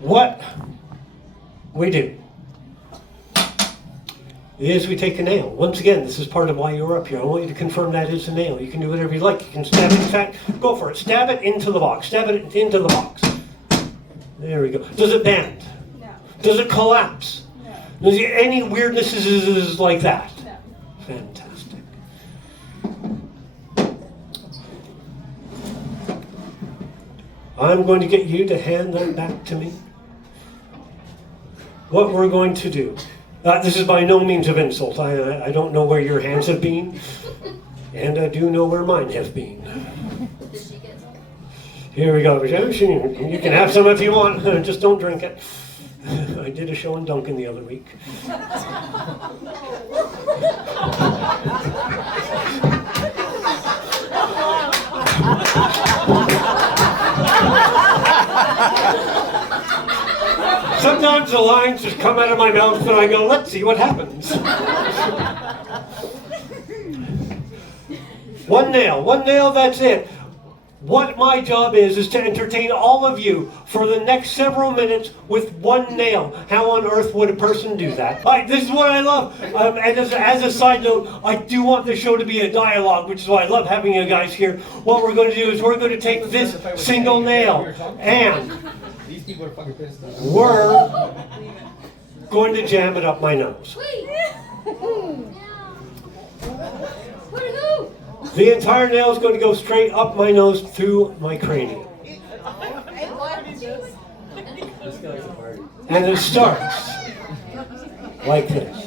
what we do is we take a nail. Once again, this is part of why you're up here. I want you to confirm that is a nail. You can do whatever you like. You can stab it. In fact, go for it. Stab it into the box. Stab it into the box. There we go. Does it bend? No. Does it collapse? No. Does it any weirdnesses like that? No. Fantastic. I'm going to get you to hand that back to me. What we're going to do. This is by no means of insult. I don't know where your hands have been, and I do know where mine have been. Here we go. You can have some if you want, just don't drink it. I did a show in Duncan the other week. Sometimes the lines just come out of my mouth and I go, let's see what happens. One nail, that's it. What my job is to entertain all of you for the next several minutes with one nail. How on earth would a person do that? This is what I love. And as a side note, I do want the show to be a dialogue, which is why I love having you guys here. What we're going to do is we're going to take this single nail and we're going to jam it up my nose. The entire nail is going to go straight up my nose through my cranium. And it starts like this.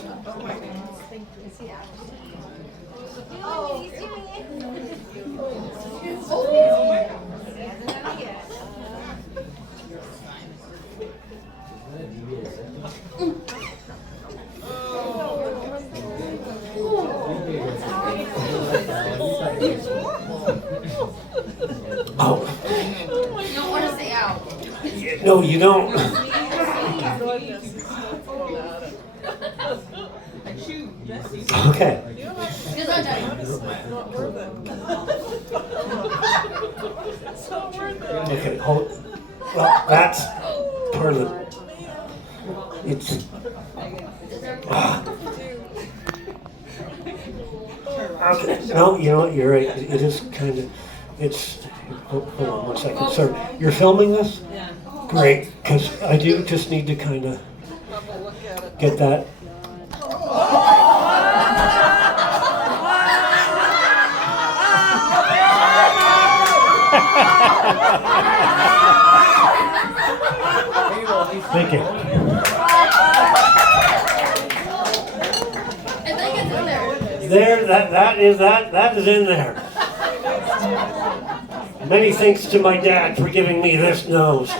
Oh. You don't want to say out. Yeah, no, you don't. Okay. Okay, hold. Well, that's part of the. It's. Okay. No, you know what? You're right. It is kind of. It's. Hold on 1 second, sir. You're filming this? Yeah. Great, because I do just need to kind of get that. Thank you. I think it's in there. There, that is in there. Many thanks to my dad for giving me this nose.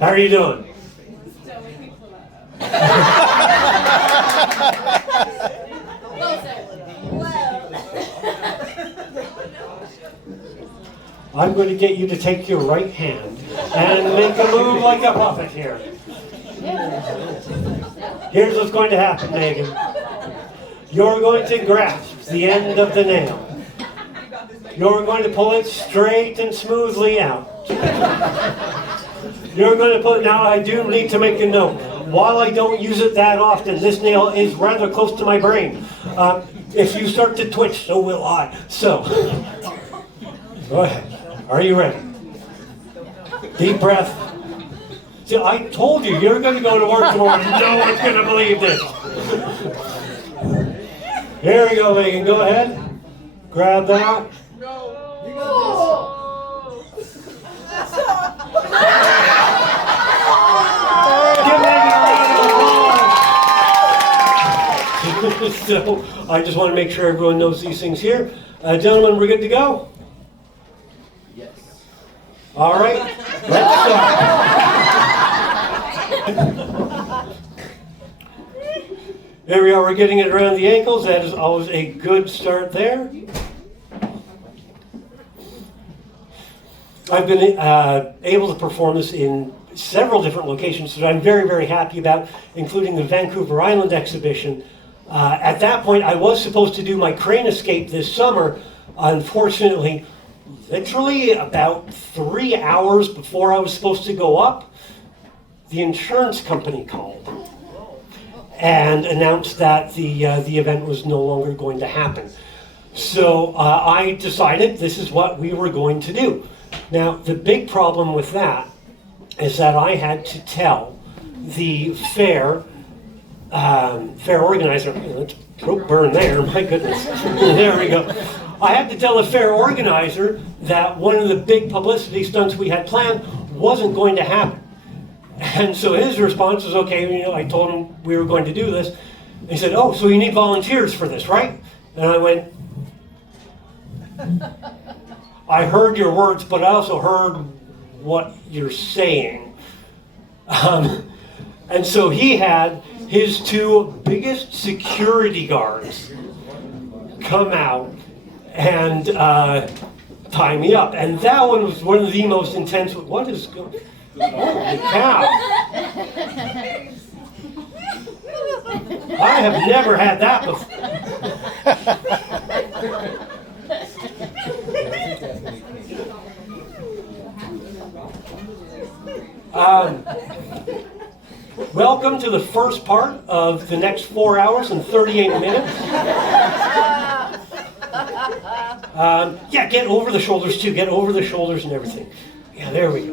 How are you doing? I'm going to get you to take your right hand and make a move like a puppet here. Here's what's going to happen, Megan. You're going to grasp the end of the nail. You're going to pull it straight and smoothly out. You're going to pull it. Now, I do need to make a note. While I don't use it that often, this nail is rather close to my brain. If you start to twitch, so will I. So, go ahead. Are you ready? Deep breath. See, I told you, you're going to go to work tomorrow and no one's going to believe this. Here we go, Megan. Go ahead. Grab that. So, I just want to make sure everyone knows these things here. Gentlemen, we're good to go? Yes. All right, let's start. There we are, we're getting it around the ankles. That is always a good start there. I've been able to perform this in several different locations that I'm very, very happy about, including the Vancouver Island exhibition. At that point, I was supposed to do my crane escape this summer. Unfortunately, literally about 3 hours before I was supposed to go up, the insurance company called and announced that the event was no longer going to happen. So I decided this is what we were going to do. Now, the big problem with that is that I had to tell the fair organizer, throat burn there, my goodness, there we go. I had to tell the fair organizer that one of the big publicity stunts we had planned wasn't going to happen. And so his response was, okay, I told him we were going to do this. And he said, oh, so you need volunteers for this, right? And I went, I heard your words, but I also heard what you're saying. And so he had his two biggest security guards come out and tie me up. And that one was one of the most intense. What is going on? Holy cow. I have never had that before. Welcome to the first part of the next 4 hours and 38 minutes. Yeah, get over the shoulders too. Get over the shoulders and everything. Yeah, there we go.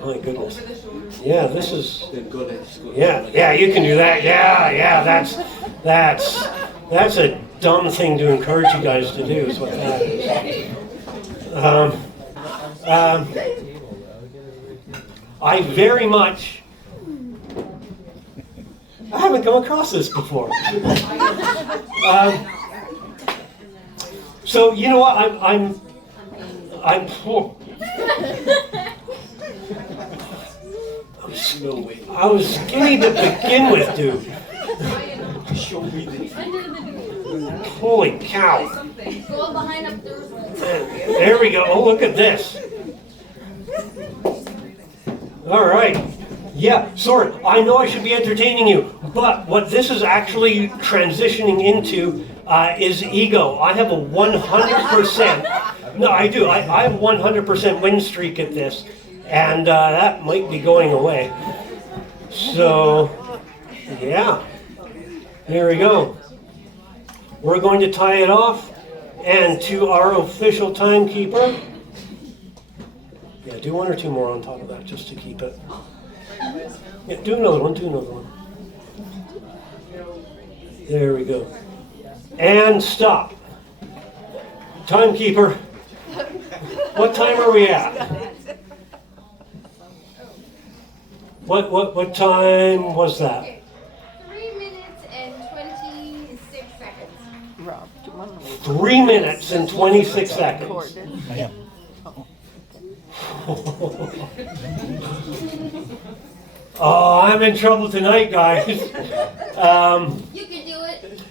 Oh, my goodness. Yeah, this is. Yeah, you can do that. Yeah, that's a dumb thing to encourage you guys to do. Is what that is. I very much. I haven't come across this before. So you know what? I'm I was skinny to begin with, dude. Holy cow. There we go. Oh, look at this. All right. Yeah, sorry. I know I should be entertaining you, but what this is actually transitioning into is ego. I have a 100%. No, I do. I have a 100% win streak at this, and that might be going away. So, yeah. Here we go. We're going to tie it off, and to our official timekeeper. Yeah, do one or two more on top of that, just to keep it. Yeah, do another one. There we go. And stop. Timekeeper, what time are we at? What time was that? 3 minutes and 26 seconds. Rob, do you want to 3 minutes and 26 seconds. record it? Yeah. Oh, I'm in trouble tonight, guys. You can do it.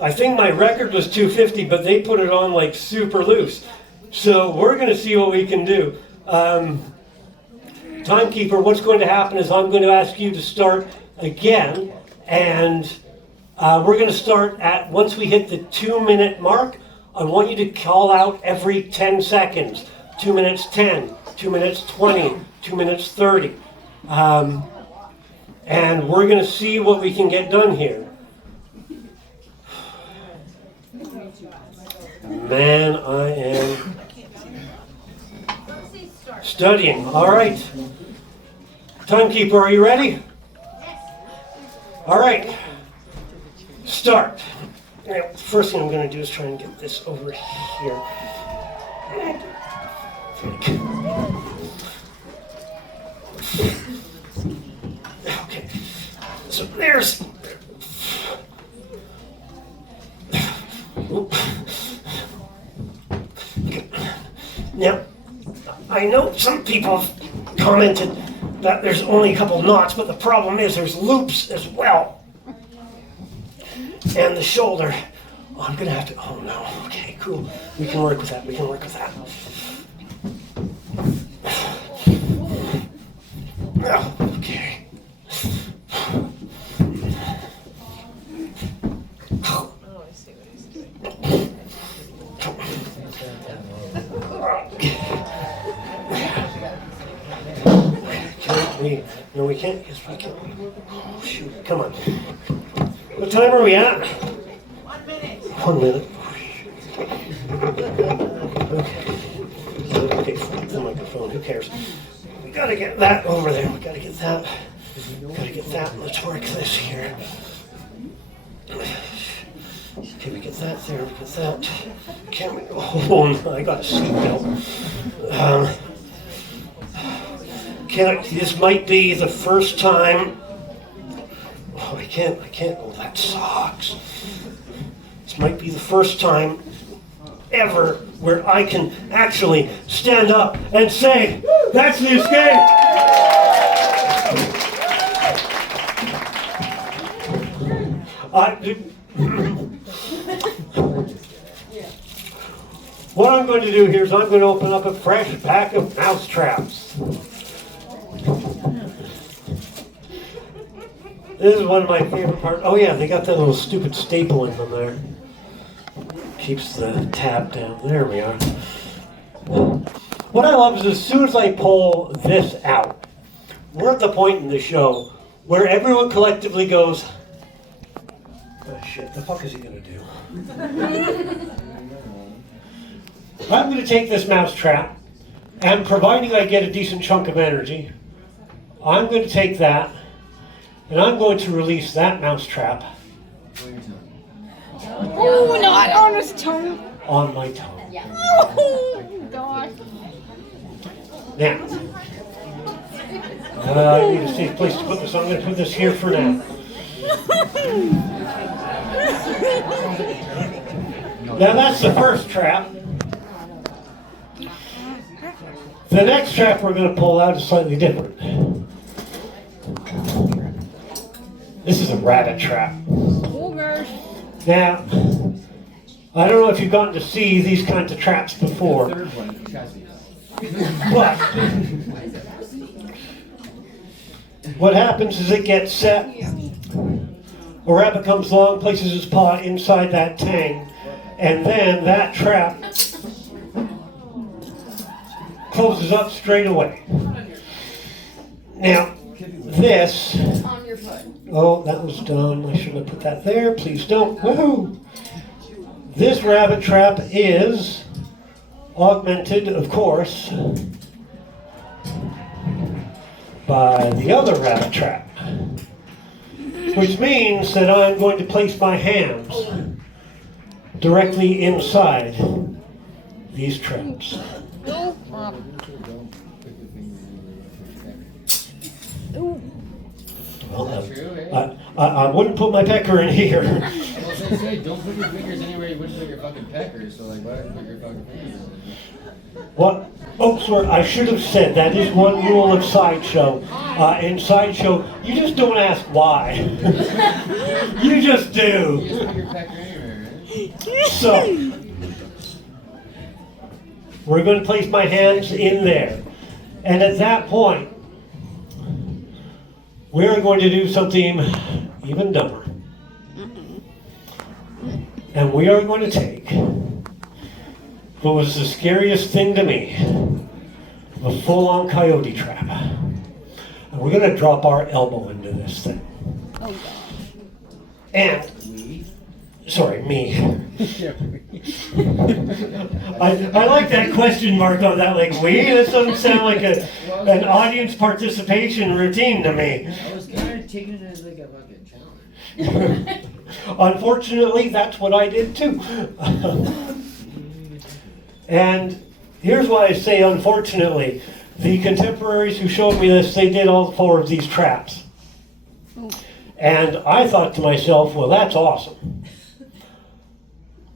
I think my record was 250, but they put it on like super loose. So we're going to see what we can do. Timekeeper, what's going to happen is I'm going to ask you to start again, and we're going to start at, once we hit the 2-minute mark, I want you to call out every 10 seconds. 2 minutes 10, 2 minutes 20, 2 minutes 30. And we're going to see what we can get done here. Man, I am studying. All right. Timekeeper, are you ready? All right. Start. Now, the first thing I'm going to do is try and get this over here. Okay. So there's. Now, I know some people have commented that there's only a couple knots, but the problem is there's loops as well. And the shoulder. Oh, I'm gonna have to. Oh no. Okay, cool. We can work with that. Oh, okay. We can't. Yes, we can. Oh, shoot. Come on. What time are we at? 1 minute. 1 minute. Okay, the microphone. Who cares? We gotta get that over there. We gotta get that. Gotta get that. Let's work this here. Okay, we get that there. We get that. Can we? Oh, no, I got a seatbelt. This might be the first time. Oh, I can't. Oh, that sucks. This might be the first time ever where I can actually stand up and say, "That's the escape." What I'm going to do here is I'm going to open up a fresh pack of mouse traps. This is one of my favorite parts. Oh yeah, they got that little stupid staple in them there. Keeps the tab down. There we are. What I love is as soon as I pull this out, we're at the point in the show where everyone collectively goes, "Oh shit, the fuck is he gonna do?" I'm gonna take this mouse trap, and providing I get a decent chunk of energy, I'm going to take that, and I'm going to release that mouse trap. Oh, not on his tongue. On my tongue. Yeah. Oh, God. Now, I need a safe place to put this. I'm going to put this here for now. Now that's the first trap. The next trap we're going to pull out is slightly different. This is a rabbit trap. Oh, gosh. Now, I don't know if you've gotten to see these kinds of traps before, but what happens is it gets set, a rabbit comes along, places his paw inside that tang, and then that trap closes up straight away. Now, this... On your foot. Oh, that was done. I should have put that there. Please don't. Woohoo! This rabbit trap is augmented, of course, by the other rabbit trap, which means that I'm going to place my hands directly inside these traps. I wouldn't put my pecker in here. Well, they say don't put your fingers anywhere you wouldn't put your fucking peckers, so like, why don't you put your fucking fingers in? What? Oh, sorry, I should have said that is one rule of Sideshow. In Sideshow, you just don't ask why. You just do. You just put your pecker anywhere, right? So, we're going to place my hands in there. And at that point, we're going to do something even dumber. And we are going to take what was the scariest thing to me, a full-on coyote trap. And we're going to drop our elbow into this thing. Oh, God. And, sorry, me. I like that question mark on that, like, we? This doesn't sound like an audience participation routine to me. I was kind of taking it as like a fucking challenge. Unfortunately, that's what I did too. And here's why I say unfortunately. The contemporaries who showed me this, they did all 4 of these traps. And I thought to myself, well, that's awesome.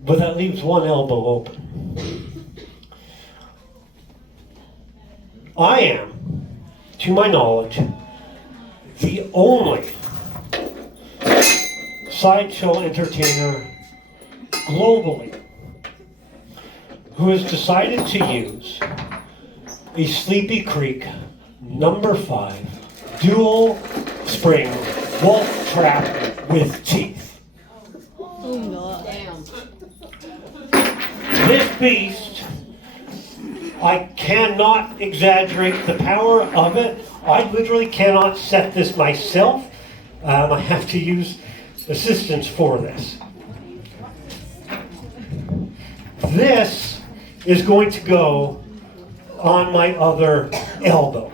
But that leaves one elbow open. I am, to my knowledge, the only sideshow entertainer globally who has decided to use a Sleepy Creek number 5 dual spring wolf trap with teeth. Oh, God. Damn. This beast I cannot exaggerate the power of it. I literally cannot set this myself. I have to use assistance for this. This is going to go on my other elbow.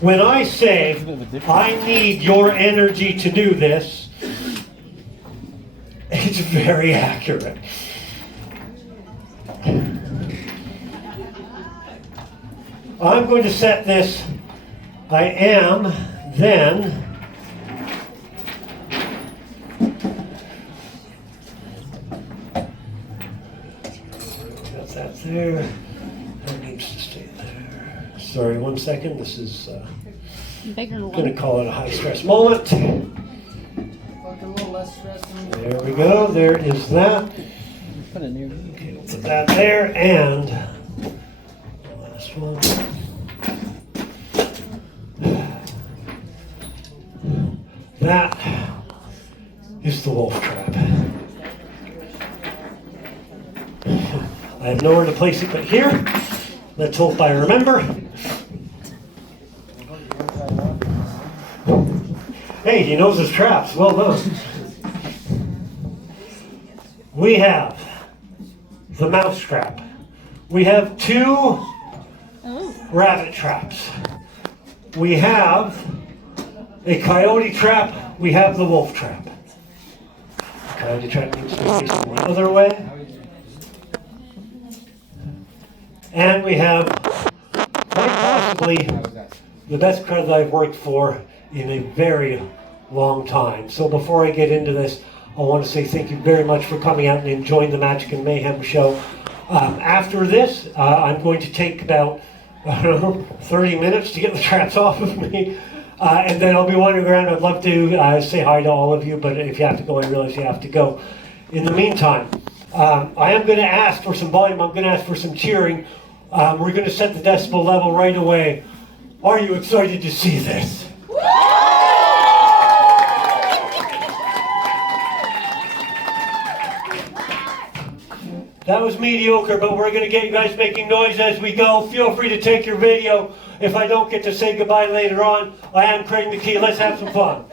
When I say I need your energy to do this, it's very accurate. I'm going to set this, I am, then, got that there, that needs to stay there. Sorry, 1 second, this is, Bigger going to one. call it a high stress moment. Fucking a little less stress than There we go, there is that. put it near. Okay, we'll put that there, and last one. That is the wolf trap. I have nowhere to place it but here. Let's hope I remember. Hey, he knows his traps. Well done. We have the mouse trap. We have 2 Oh. rabbit traps. We have a coyote trap. We have the wolf trap. The coyote trap needs to be facing the other way. And we have quite possibly the best crowd that I've worked for in a very long time. So before I get into this, I want to say thank you very much for coming out and enjoying the Magic and Mayhem show. After this, I'm going to take about, I don't know, 30 minutes to get the traps off of me. And then I'll be wandering around. I'd love to say hi to all of you, but if you have to go, I realize you have to go. In the meantime, I am going to ask for some volume. I'm going to ask for some cheering. We're going to set the decibel level right away. Are you excited to see this? That was mediocre, but we're going to get you guys making noise as we go. Feel free to take your video. If I don't get to say goodbye later on, I am Craig McKee. Let's have some fun.